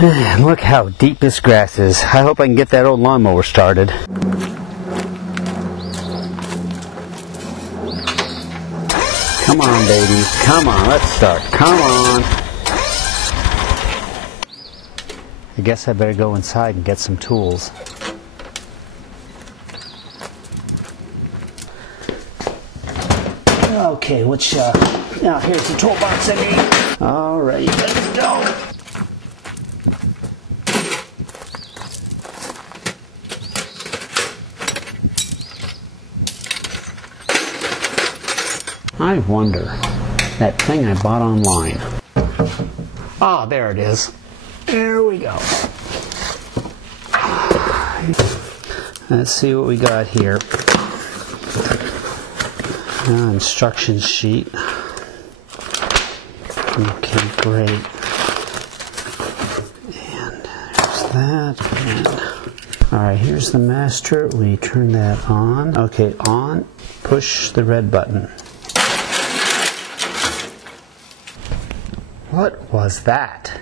Look how deep this grass is. I hope I can get that old lawnmower started. Come on, baby. Come on, let's start. Come on. I guess I better go inside and get some tools. Okay, now here's the toolbox I need. All right, let's go. I wonder, that thing I bought online. Ah, there it is. There we go. Let's see what we got here. Instruction sheet. Okay, great. And there's that. And alright, here's the master. We turn that on. Okay, on. Push the red button. What was that?